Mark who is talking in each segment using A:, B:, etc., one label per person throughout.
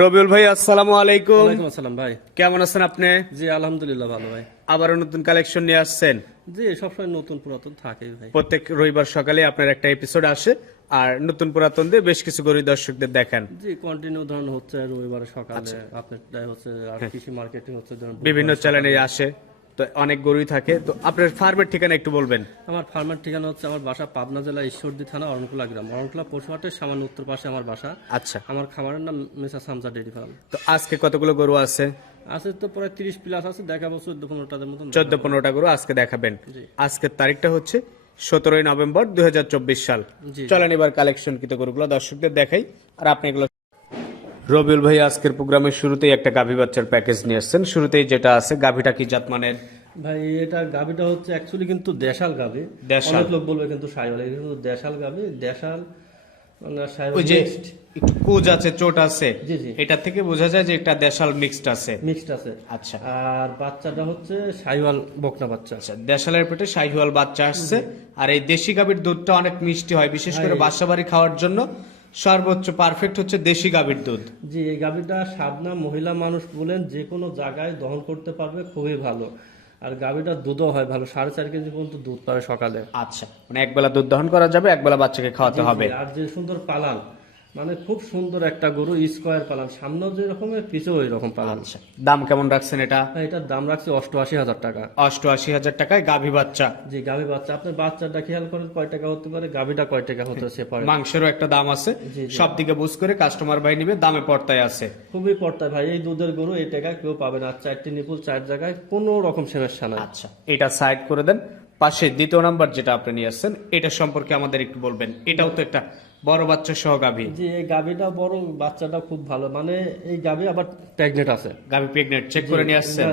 A: রবিউল ভাই আসসালামু আলাইকুম।
B: ওয়ালাইকুম আসসালাম ভাই।
A: কেমন আছেন আপনি?
B: জি আলহামদুলিল্লাহ ভালো ভাই।
A: আবার নতুন কালেকশন নিয়ে আসছেন?
B: জি সবসময় নতুন পুরাতন থাকে ভাই।
A: প্রত্যেক রবিবার সকালে আপনার একটা এপিসোড আসে আর নতুন পুরাতন দিয়ে বেশ কিছু গরিব দর্শকদের দেখেন।
B: জি কন্টিনিউ ধরুন হচ্ছে রবিবার সকালে আপনার হচ্ছে আর কৃষি মার্কেটিং হচ্ছে
A: বিভিন্ন চ্যানেলে আসে। তো অনেক গরুই থাকে। তো আপনার ফার্মের ঠিকানা একটু বলবেন।
B: আমার ফার্মার ঠিকানা হচ্ছে আমার বাসা পাবনা জেলা ঈশ্বরদী থানা অরণকুলা গ্রাম। অরণকুলা পশুহাটের সামান্য উত্তর পাশে আমার বাসা।
A: আচ্ছা।
B: আমার খামারের নাম মেসা সামসা ডেরি ফার্ম।
A: তো আজকে কতগুলো গরু আছে?
B: আছে তো প্রায় তিরিশ প্লাস আছে দেখাবো চোদ্দ পনেরোটাদের মতন।
A: চোদ্দ পনেরোটা গরু আজকে দেখাবেন। আজকের তারিখটা হচ্ছে সতেরোই নভেম্বর দুই হাজার
B: চব্বিশ সাল।
A: চলেন এবার কালেকশন কৃত গরুগুলো দর্শকদের দেখাই আর আপনি এগুলো রবিউল ভাই আজকের প্রোগ্রামের শুরুতেই একটা গাভী বাচ্চার প্যাকেজ নিয়ে আসছেন। শুরুতেই যেটা আছে গাভীটা কি জাতমানের
B: ভাই এটা গাবিটা হচ্ছে অ্যাকচুয়ালি কিন্তু দেশাল গাবি
A: দেশাল।
B: লোক বলবে কিন্তু সাইওয়াল কিন্তু দেশাল গাবি দেশাল
A: ওই যে একটু কুজ আছে চোট আছে
B: জি, জি।
A: এটা থেকে বোঝা যায় যে একটা দেশাল মিক্সড আছে।
B: মিক্সড আছে।
A: আচ্ছা।
B: আর বাচ্চাটা হচ্ছে সাইওয়াল বকনা বাচ্চা।
A: আচ্ছা দেশালের পেটে শাহিওয়াল বাচ্চা আসছে। আর এই দেশি গাভীর দুধটা অনেক মিষ্টি হয় বিশেষ করে বাসা বাড়ি খাওয়ার জন্য। সর্বোচ্চ পারফেক্ট হচ্ছে দেশি গাভীর দুধ।
B: জি এই গাভীটা সাবনা মহিলা মানুষ বলেন যে কোনো জায়গায় দহন করতে পারবে খুবই ভালো। আর গাভীটা দুধও হয় ভালো সাড়ে চার কেজি পর্যন্ত দুধ পাবে সকালে।
A: আচ্ছা মানে একবেলা দুধ দহন করা যাবে একবেলা বাচ্চাকে খাওয়াতে হবে।
B: আর যে সুন্দর পালান মানে খুব সুন্দর একটা গরু স্কোয়ার পালান। সামনেও যে রকমের পিছেও ওই রকম পালান।
A: আচ্ছা দাম কেমন রাখছেন এটা?
B: এটার দাম রাখছে অষ্টআশি হাজার টাকা।
A: অষ্টআশি হাজার টাকায় গাভী বাচ্চা।
B: যে গাভী বাচ্চা। আপনার বাচ্চাটা খেয়াল করেন কয় টাকা হতে পারে গাভীটা কয় টাকা হতে সে পারে
A: মাংসেরও একটা দাম আছে। সব দিকে বুঝ করে কাস্টমার ভাই নিবে দামে পর্তায় আছে।
B: খুবই পড়তায় ভাই এই দুধের গরু এই টাকা কেউ পাবে না। চারটি নিপুল চার জায়গায় কোনো রকম সমস্যা নাই।
A: আচ্ছা এটা সাইড করে দেন। পাশে দ্বিতীয় নাম্বার যেটা আপনি নিয়ে আসছেন এটা সম্পর্কে আমাদের একটু বলবেন। এটাও তো একটা বড় বাচ্চা সহ গাভী।
B: যে এই গাভীটা বড় বাচ্চাটা খুব ভালো। মানে এই গাভী আবার প্রেগনেন্ট আছে।
A: গাভী প্রেগনেন্ট চেক করে নিয়ে আসছেন?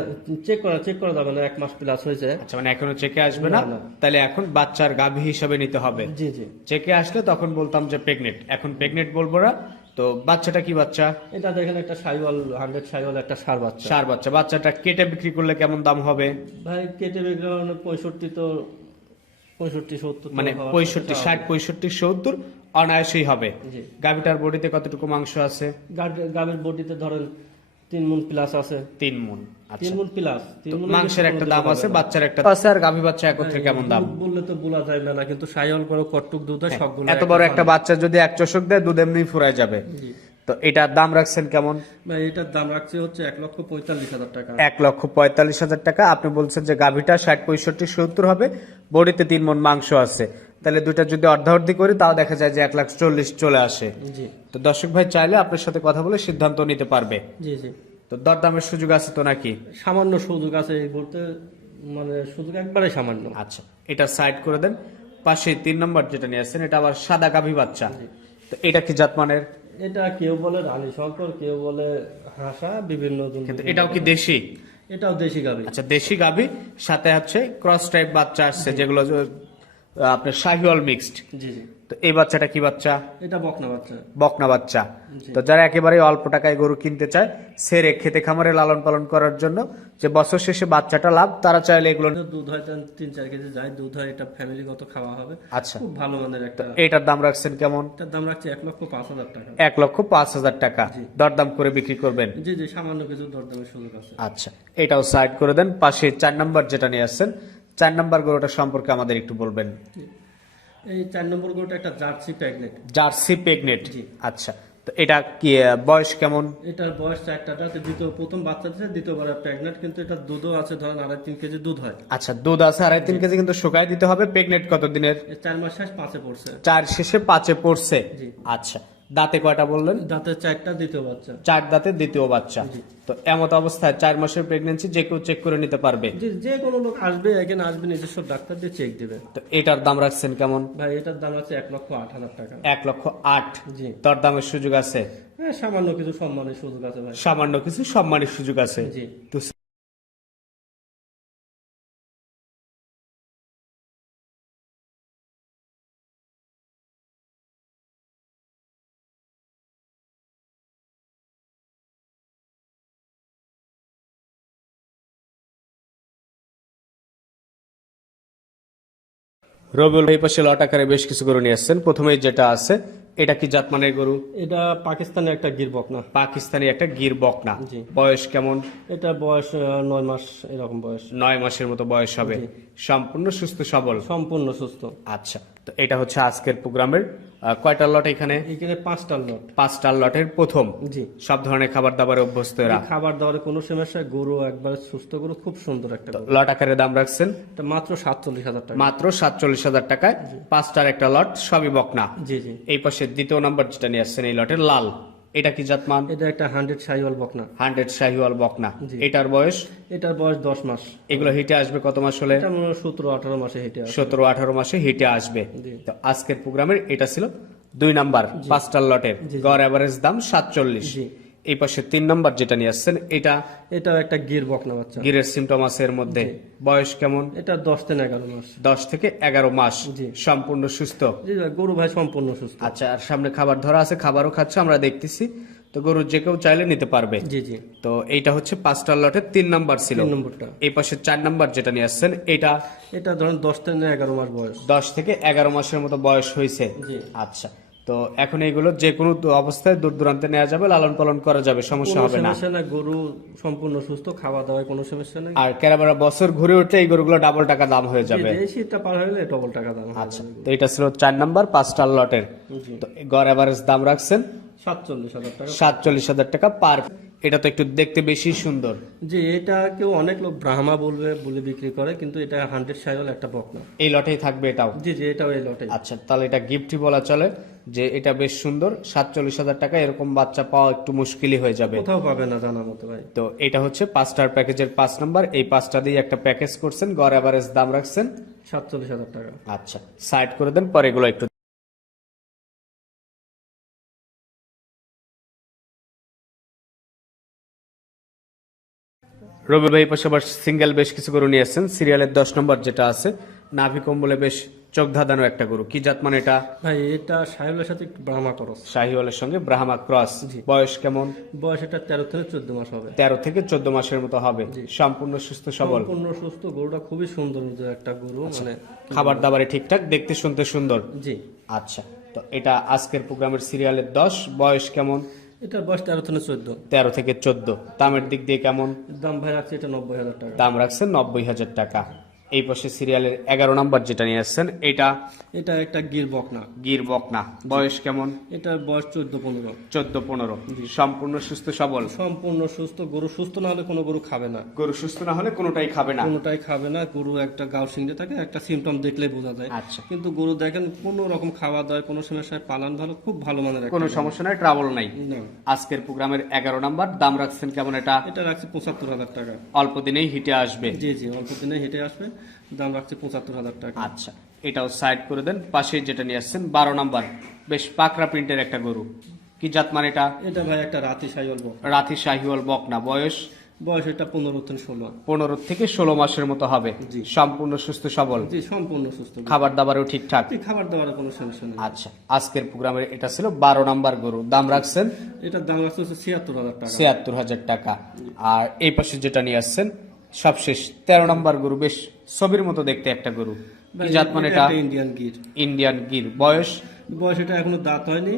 B: চেক করা চেক করা যাবে না এক মাস প্লাস হয়েছে।
A: আচ্ছা মানে এখনও চেকে আসবে না। তাহলে এখন বাচ্চার গাভী হিসাবে নিতে হবে।
B: জি জি।
A: চেকে আসলে তখন বলতাম যে প্রেগনেন্ট এখন প্রেগনেন্ট বলব না তো বাচ্চাটা কি বাচ্চা?
B: এটা দেখেন একটা সাইওয়াল হান্ড্রেড সাইওয়াল একটা সার বাচ্চা।
A: সার বাচ্চা। বাচ্চাটা কেটে বিক্রি করলে কেমন দাম হবে?
B: ভাই কেটে বিক্রি করলে পঁয়ষট্টি তো পঁয়ষট্টি সত্তর
A: মানে পঁয়ষট্টি। ষাট পঁয়ষট্টি সত্তর অনায়াসেই হবে। গাভীটার বডিতে কতটুকু মাংস আছে?
B: গাভীর বডিতে ধরেন তিন মন প্লাস আছে।
A: তিন মন আচ্ছা।
B: তিন মন প্লাস তিন
A: তো
B: মনের
A: মাংসের একটা দাম আছে বাচ্চার একটা আছে আর গাভী বাচ্চা একত্রে কেমন দাম?
B: বললে তো বলা যায় না কিন্তু সাইওয়াল করে কটুক দুধ সবগুলো
A: এত বড় একটা বাচ্চা যদি এক চষক দেয় দুধ এমনি ফুরায় যাবে। তো এটার দাম রাখছেন কেমন?
B: এটার দাম রাখছে হচ্ছে এক লক্ষ পঁয়তাল্লিশ হাজার টাকা।
A: এক লক্ষ পঁয়তাল্লিশ হাজার টাকা। আপনি বলছেন যে গাভীটা ষাট পঁয়ষট্টি সত্তর হবে বডিতে তিন মন মাংস আছে। তাহলে দুইটা যদি অর্ধাঅর্ধি করি তাও দেখা যায় যে এক লাখ চল্লিশ চলে আসে।
B: জি।
A: তো দর্শক ভাই চাইলে আপনার সাথে কথা বলে সিদ্ধান্ত নিতে পারবে।
B: জি জি।
A: তো দরদামের সুযোগ আছে তো নাকি?
B: সামান্য সুযোগ আছে এই বলতে মানে সুযোগ একবারে সামান্য।
A: আচ্ছা এটা সাইড করে দেন। পাশে তিন নম্বর যেটা নিয়ে আসছেন এটা আবার সাদা গাভী বাচ্চা। তো এটা কি জাতমানের?
B: এটা কেউ বলে রানী শঙ্কর কেউ বলে হাসা বিভিন্ন
A: কিন্তু এটাও কি দেশি?
B: এটাও দেশি গাভী।
A: আচ্ছা দেশি গাভী সাথে হচ্ছে ক্রস টাইপ বাচ্চা আসছে যেগুলো আপনার শাহিওয়াল মিক্সড
B: জি জি।
A: তো এই বাচ্চাটা কি বাচ্চা?
B: এটা বকনা বাচ্চা।
A: বকনা বাচ্চা। তো যারা একেবারে অল্প টাকায় গরু কিনতে চায় সেরে খেতে খামারে লালন পালন করার জন্য যে বছর শেষে বাচ্চাটা লাভ তারা চাইলে এগুলো
B: দুধ হয় তিন- চার কেজি যায় দুধ হয় এটা ফ্যামিলিগত খাওয়া হবে।
A: আচ্ছা।
B: খুব ভালো মানের একটা
A: এটার দাম রাখছেন কেমন?
B: এটার দাম রাখছে এক লক্ষ পাঁচ হাজার টাকা।
A: এক লক্ষ পাঁচ হাজার টাকা। দরদাম করে বিক্রি করবেন।
B: জি জি সামান্য কিছু দরদামের সুযোগ আছে।
A: আচ্ছা এটাও সাইড করে দেন। পাশে চার নাম্বার যেটা নিয়ে আসছেন চার নম্বর গরুটা সম্পর্কে আমাদের একটু বলবেন।
B: এই চার নম্বর গরুটা একটা জার্সি প্যাগনেট।
A: জার্সি পেগনেট আচ্ছা। তো এটা কি বয়স কেমন?
B: এটার বয়স চারটাটা দ্বিতীয় প্রথম বাচ্চা দিচ্ছে দ্বিতীয়বার প্রেগনেন্ট কিন্তু এটা দুধও আছে ধরেন আড়াই তিন কেজি দুধ হয়।
A: আচ্ছা দুধ আছে আড়াই তিন কেজি কিন্তু শুকায় দিতে হবে। পেগনেট কত দিনের
B: চার মাস শেষ পাঁচে পড়ছে।
A: চার শেষে পাঁচে পড়ছে।
B: জি।
A: আচ্ছা। দাঁতে কয়টা বললেন?
B: দাঁতের চারটা দ্বিতীয় বাচ্চা।
A: চার দাঁতে দ্বিতীয় বাচ্চা। তো এমত অবস্থায় চার মাসের প্রেগনেন্সি যে কেউ চেক করে নিতে পারবে।
B: যে যে কোনো লোক আসবে এখানে আসবে নিজস্ব ডাক্তার দিয়ে চেক দিবে।
A: তো এটার দাম রাখছেন কেমন?
B: ভাই এটার দাম আছে এক লক্ষ আট হাজার টাকা।
A: এক লক্ষ আট।
B: জি।
A: দর দামের সুযোগ আছে?
B: হ্যাঁ সামান্য কিছু সম্মানের সুযোগ আছে ভাই।
A: সামান্য কিছু সম্মানের সুযোগ আছে।
B: জি।
A: তো রবিউল ভাই পাশে লট আকারে বেশ কিছু গরু নিয়ে আসছেন। প্রথমেই যেটা আছে এটা কি জাতমানের গরু?
B: এটা পাকিস্তানের একটা গিরবক না।
A: পাকিস্তানি একটা গির বকনা। বয়স কেমন?
B: এটা বয়স নয় মাস এরকম বয়স।
A: নয় মাসের মতো বয়স হবে। সম্পূর্ণ সুস্থ সবল?
B: সম্পূর্ণ সুস্থ।
A: আচ্ছা। তো এটা হচ্ছে আজকের প্রোগ্রামের কয়টা লট এখানে?
B: এখানে পাঁচটা লট
A: পাঁচটা লটের প্রথম।
B: জি।
A: সব ধরনের খাবার দাবারে অভ্যস্ত এরা।
B: খাবার দাবারে কোনো সমস্যা গরু একবার সুস্থ গরু খুব সুন্দর একটা
A: লট আকারে দাম রাখছেন?
B: মাত্র সাতচল্লিশ হাজার টাকা।
A: মাত্র সাতচল্লিশ হাজার টাকায় পাঁচটার একটা লট সবই বকনা।
B: জি জি।
A: এই পাশে দ্বিতীয় নাম্বার যেটা নিয়ে আসছেন এই লটের লাল। এটা কি জাতমান?
B: এটা একটা হান্ড্রেড শাহিওয়াল বকনা।
A: হান্ড্রেড শাহিওয়াল বকনা। এটার বয়স?
B: এটার বয়স দশ মাস।
A: এগুলো হেঁটে আসবে কত মাস হলে?
B: এটা সতেরো আঠারো মাসে হেঁটে
A: সতেরো আঠারো মাসে হেঁটে আসবে। তো আজকের প্রোগ্রামের এটা ছিল দুই নাম্বার পাঁচটার লটের। গড় অ্যাভারেজ দাম সাতচল্লিশ। এই পাশে তিন নাম্বার যেটা নিয়ে আসছেন এটা
B: এটাও একটা গির বকনা বাচ্চা।
A: গিরের সিমটম আছে এর মধ্যে বয়স কেমন?
B: এটা দশ থেকে এগারো মাস।
A: দশ থেকে এগারো মাস।
B: জি।
A: সম্পূর্ণ সুস্থ?
B: জি ভাই, গরু ভাই সম্পূর্ণ সুস্থ।
A: আচ্ছা আর সামনে খাবার ধরা আছে খাবারও খাচ্ছে আমরা দেখতেছি। তো গরু যে কেউ চাইলে নিতে পারবে।
B: জি জি।
A: তো এইটা হচ্ছে পাঁচটা লটের তিন নাম্বার ছিল। এই পাশে চার নাম্বার যেটা নিয়ে আসছেন এটা
B: এটা ধরেন দশ থেকে এগারো মাস বয়স।
A: দশ থেকে এগারো মাসের মতো বয়স হয়েছে।
B: জি।
A: আচ্ছা। তো এখন এইগুলো যে কোনো অবস্থায় দূর দূরান্তে নেওয়া যাবে লালন পালন করা যাবে সমস্যা হবে না।
B: সমস্যা না গরু সম্পূর্ণ সুস্থ খাওয়া দাওয়ায় কোনো সমস্যা নেই।
A: আর কেরাবারা বছর ঘুরে উঠে এই গরুগুলো ডাবল টাকা দাম হয়ে যাবে।
B: শীতটা পার হলে ডবল টাকা দাম
A: আচ্ছা তো এটা ছিল চার নাম্বার পাঁচটা লটের। তো গড় এভারেজ দাম রাখছেন
B: সাতচল্লিশ হাজার টাকা।
A: সাতচল্লিশ হাজার টাকা পার এটা তো একটু দেখতে বেশি সুন্দর।
B: যে এটা কেউ অনেক লোক ব্রাহ্মা বলবে বলে বিক্রি করে কিন্তু এটা হান্ড্রেড সাইকেল একটা বকনা
A: এই লটেই থাকবে এটাও?
B: জি জি এটাও এই লটে
A: আচ্ছা তাহলে এটা গিফটই বলা চলে যে এটা বেশ সুন্দর সাতচল্লিশ হাজার টাকা এরকম বাচ্চা পাওয়া একটু মুশকিলই হয়ে যাবে।
B: কোথাও পাবে না জানা মতো ভাই।
A: তো এটা হচ্ছে পাঁচটার প্যাকেজের পাঁচ নাম্বার এই পাঁচটা দিয়ে একটা প্যাকেজ করছেন গড় অ্যাভারেজ দাম রাখছেন।
B: সাতচল্লিশ হাজার টাকা।
A: আচ্ছা সাইড করে দেন পরে এগুলো একটু রবি ভাই পাশে আবার সিঙ্গেল বেশ কিছু গরু নিয়ে আসছেন। সিরিয়ালের দশ নম্বর যেটা আছে নাভি কম্বলে বেশ চোখ ধাঁধানো একটা গরু। কি জাত মানে এটা?
B: ভাই এটা সাহেবের সাথে একটু ব্রাহ্মা করস।
A: শাহিওয়ালের সঙ্গে ব্রাহ্মা ক্রস। বয়স কেমন?
B: বয়স এটা তেরো থেকে চোদ্দ মাস হবে।
A: তেরো থেকে চোদ্দ মাসের মতো হবে। সম্পূর্ণ সুস্থ সবল?
B: সম্পূর্ণ সুস্থ। গরুটা খুবই সুন্দর একটা গরু মানে
A: খাবার দাবারে ঠিকঠাক দেখতে শুনতে সুন্দর?
B: জি।
A: আচ্ছা। তো এটা আজকের প্রোগ্রামের সিরিয়ালের দশ। বয়স কেমন?
B: এটা বয়স তেরো থেকে চোদ্দ।
A: তেরো থেকে চোদ্দ। দামের দিক দিয়ে কেমন?
B: দাম ভাই রাখছে এটা নব্বই হাজার টাকা।
A: দাম রাখছে নব্বই হাজার টাকা। এই পাশে সিরিয়ালের এগারো নম্বর যেটা নিয়ে আসছেন এটা
B: এটা একটা গির বকনা।
A: গির বকনা। বয়স কেমন?
B: এটার বয়স চোদ্দ পনেরো।
A: চোদ্দ পনেরো। সম্পূর্ণ সুস্থ সবল?
B: সম্পূর্ণ সুস্থ। গরু সুস্থ না হলে কোনো গরু খাবে না।
A: গরু সুস্থ না হলে কোনোটাই খাবে না।
B: কোনোটাই খাবে না। গরু একটা গাও সিংড়ে থাকে একটা সিমটম দেখলেই বোঝা যায়।
A: আচ্ছা।
B: কিন্তু গরু দেখেন কোনো রকম খাওয়া দাওয়া কোনো সমস্যায় পালান ভালো খুব ভালো মানের
A: কোনো সমস্যা নাই ট্রাবল নাই। আজকের প্রোগ্রামের এগারো নাম্বার দাম রাখছেন কেমন এটা?
B: এটা রাখছে পঁচাত্তর হাজার টাকা।
A: অল্প দিনেই হিটে আসবে।
B: জি জি অল্প দিনে হেঁটে আসবে। দাম রাখছে পঁচাত্তর হাজার টাকা।
A: আচ্ছা এটাও সাইড করে দেন পাশে যেটা নিয়ে আসছেন বারো নাম্বার। বেশ পাকড়া প্রিন্টের একটা গরু। কি জাত মানে এটা?
B: এটা ভাই একটা রাতি সাই অল্প
A: রাথি শাহিওয়াল বকনা বয়স?
B: বয়স এটা পনেরো থেকে ষোলো।
A: পনেরো থেকে ষোলো মাসের মতো হবে।
B: জি।
A: সম্পূর্ণ সুস্থ সবল।
B: জি সম্পূর্ণ সুস্থ।
A: খাবার দাবারও ঠিকঠাক?
B: খাবার দাবার কোনো সমস্যা নেই।
A: আচ্ছা আজকের প্রোগ্রামের এটা ছিল বারো নাম্বার গরু। দাম রাখছেন?
B: এটার দাম রাখছে ছিয়াত্তর হাজার টাকা।
A: ছিয়াত্তর হাজার টাকা। আর এই পাশে যেটা নিয়ে আসছেন সবশেষ তেরো নম্বর গরু বেশ ছবির মতো দেখতে একটা গরু। জাত মানে এটা
B: ইন্ডিয়ান গির।
A: ইন্ডিয়ান গির। বয়স?
B: বয়স এটা এখনও দাঁত হয়নি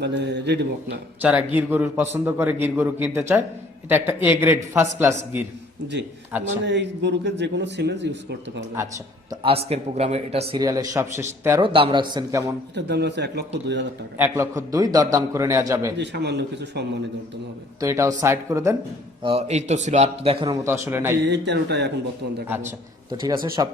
B: মানে রেডি বক না।
A: যারা গির গরু পছন্দ করে গির গরু কিনতে চায় এটা একটা এ গ্রেড ফার্স্ট ক্লাস গির।
B: জি।
A: আচ্ছা।
B: মানে এই গরুকে যে কোনো সিমেন্স ইউজ করতে পারবে
A: আচ্ছা তো আজকের প্রোগ্রামে এটা সিরিয়ালের সবশেষ তেরো দাম রাখছেন কেমন?
B: এটার দাম রাখছে এক লক্ষ দুই হাজার টাকা।
A: এক লক্ষ দুই দরদাম করে নেওয়া যাবে।
B: সামান্য কিছু সম্মানী দরদাম হবে।
A: তো এটাও সাইড করে দেন। এই তো ছিল আর দেখানোর মতো আসলে নাই।
B: এই তেরোটাই এখন বর্তমান দেখা
A: আচ্ছা তো ঠিক আছে সব